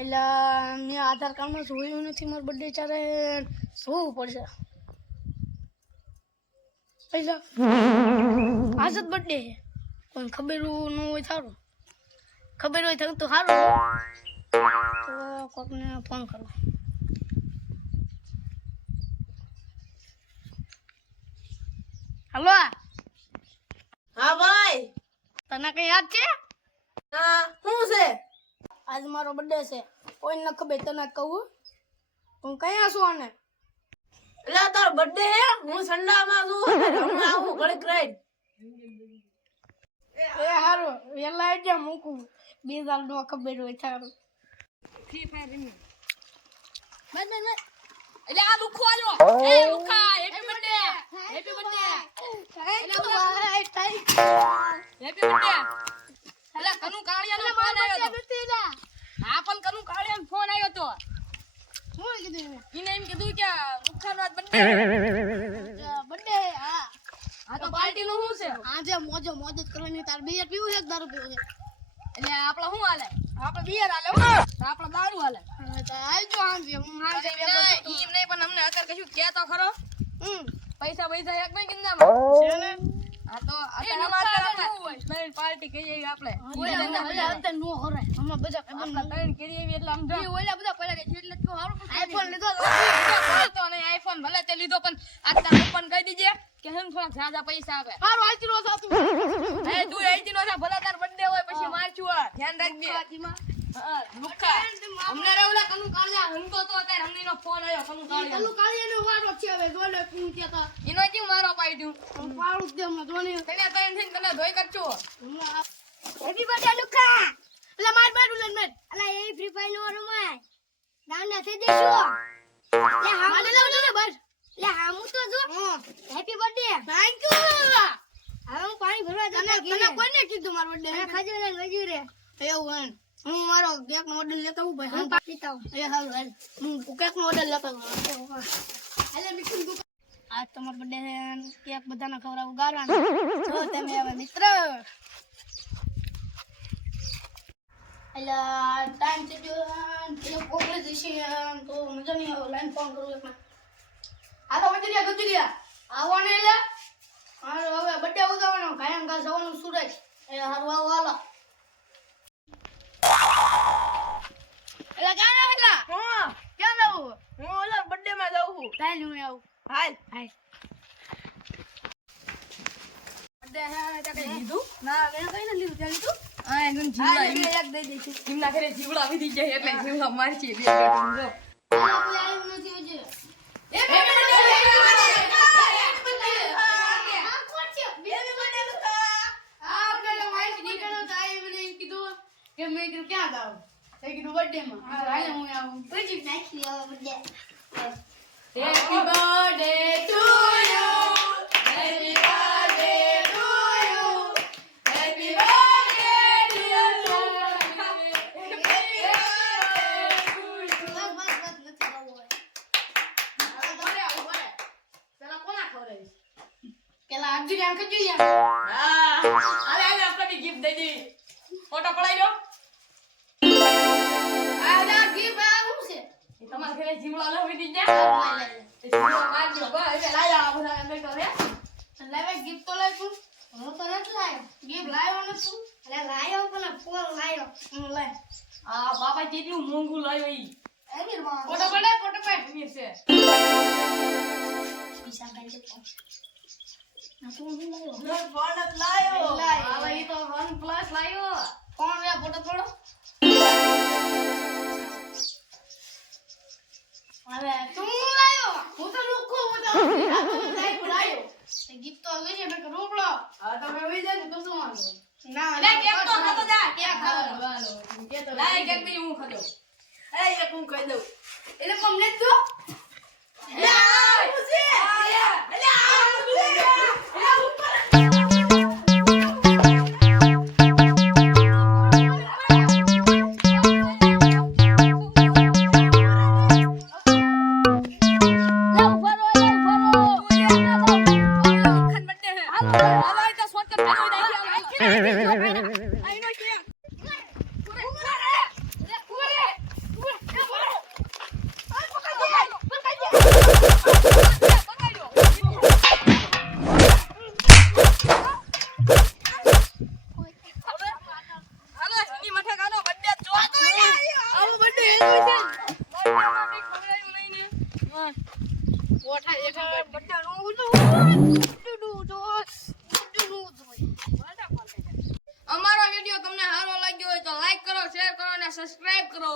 એટલે મેં આધાર કાર્ડમાં જોયું નથી મારો બર્થડે ચાલે જોવું પડશે. એટલે આજ જ બર્થડે છે, કોઈ ખબર ન હોય સારું, ખબર હોય તો સારું, તો કોકને ફોન કરો. હલો. હા ભાઈ, તને કઈ યાદ છે? હા શું છે? આજ મારો બર્થડે છે, કોઈને ન ખબર, તને કહું હું કયા છું? આને એટલે તારો બર્થડે હે? હું સંડામાં છું, હું આવું ઘડીક રહી. એ હારું વેલા એટલે મૂકું, બીજા નો ખબર હોય તારું. ફ્રી ફાયર રમી. એટલે આ લુખો આજો. એ લુખા, happy birthday. Happy birthday. Happy birthday. એટલે કનુ કાળિયાનો ફોન આવ્યો તો. હા પણ કનુ કાળિયાનો ફોન આવ્યો તો. શું કીધું? ઈને એમ કીધું કે લુખાનો આજ બર્થડે. બર્થડે. હા આ તો પાર્ટી નું શું છે? આજે મોજ જ કરવાની. તાર બિયર પીવું છે કે દારૂ પીવું છે? એટલે આપડે શું હાલે? આપડે બિયર હાલે હો. તો આપડે દારૂ હાલે. તો આવજો આંજે, હું આંજે એમ નહીં પણ અમને અત્યારે કશું કે તો ખરો. પૈસા એક નહીં છે કિંદામાં. ને આ તો અત્યારે નવી પાર્ટી કરીએ આપણે. બધા નો હરે અમે બધા આપણા ત્રણ કરીએ એટલે આમ જો ઓલા બધા પહેલા કે એટલે તો હારું આઈફોન લીધો તો નહીં આઈફોન ભલે તે લીધો પણ આજના ઓપન કરી દીજે કે હમ થોડા જ્યાદા પૈસા આવે. હારું આઈતી નો થાતું. એ તું આઈતી નો થા ભલે તાર બર્થડે હોય પછી મારશું આ ધ્યાન રાખજે. હા લુખા અમને રેવલા કનુ કાળિયા હંતો તો અત્યારે હમણીનો ફોન આવ્યો કનુ કાળિયા. કલુ કાળિયાનો વારો છે હવે જોલે તું કે તો ઈનો કેમ મારો પાડ્યું પાડું દે મે જોની તને તને તને ધોઈ કરજો. હેપી બર્થડે લુખા. એટલે માર લઈને મેટ અલા એ ફ્રી ફાયર નો રમાય ડાઉનલોડ થઈ દેશું. લે હા મને લાવજો ને બસ. લે હા હું તો જો હેપી બર્થડે થેન્ક યુ. હવે હું પાણી ભરવા જતો. તને કોને કીધું મારો બર્થડે? ખાજો ને વજુ રે એવું હે. હું મારો કેક નો ઓર્ડર લેતો હું ભાઈ. હું પીતા હું. એ હાલ હાલ હું કેક નો ઓર્ડર લેતો હું. હાલે મિઠું દુકાન. આજ તમારો બર્થડે છે, કેક બધાને ખવડાવું ગાળવાનું. જો તમે હવે મિત્ર અલા ટાઈમ થઈ ગયો તે કોલેજ છે તો મજા નહીં આવે. લાઈન ફોન કરું એક. આ તો ગજરિયા આવો ને લે. હાલો હવે બર્થડે ઉજવવાનો કાયમ કા જવાનું સુરજ. એ હારું આવો હાલો. એલા ક્યાં જાવ એલા? હા ક્યાં જાવ? હું ઓલા બર્થડે માં જાઉં છું. ચાલ હું આવું. હાલ હાય બર્થડે હે તે કઈ લીધું? ના મેં કઈ ન લીધું. ચાલ લીધું. હા એનું હા જીવડા મેં એક દઈ દઈશું. જીવડા ઘરે જીવડા આવી દી જાય એટલે જીવડા મારચી બે બેઠું જો. એલા કોઈ આવ્યું નથી હજુ. એ બે મેં કીધું ક્યાં જાવ? તે કીધું બર્થડે માં. હા હાલે હું આવું. પછી નાખી આવો birthday. Happy birthday to you. Happy birthday to you. Happy birthday dear પેલા આજરી આંખ જોઈએ. હા આલે આલે આપણે ગિફ્ટ દઈ દી. ફોટો પડાઈ દો. આ ગીફ આવું છે. એ તમારા ઘરે જીવડા લાવી દીધા. એ જીવડા મારજો બા હવે લાયા બધા અંદર કરે. લાવે ગિફ્ટ તો લાવ્યું. હું તો નથી લાવ્યો. ગિફ્ટ લાવ્યો નથી. અરે લાવ્યો પણ ફોન લાવ્યો. હું લાવ. આ બાપા કેટલું મોંઘું લાવ્યો ઈ. એમીર માં ફોટો પડાય ફોટો પાડ અમીર છે. પૈસા કાઢી દે. ના તો હું લાવ્યો. મેં ફોન જ લાયો. હવે ઈ તો OnePlus લાવ્યો. કોણ રે ફોટો પડો? હવે તું લાવ્યો. હું તો લુખો હું તો લાવ્યો. તે ગિફ્ટ તો લઈ મે રોકડો. હા તમે હોઈ જાય તો શું વાંધો? ના લે કેક તો ખાતો જા. કેક ખાતો. હાલો કે તો લાય કેક બી હું ખાતો. એ એક હું કહી દઉં. એટલે કમને તો ગોઠા હેપી બર્થડે અમારો વિડિયો તમને સારો લાગ્યો હોય તો લાઈક કરો શેર કરો અને સબસ્ક્રાઇબ કરો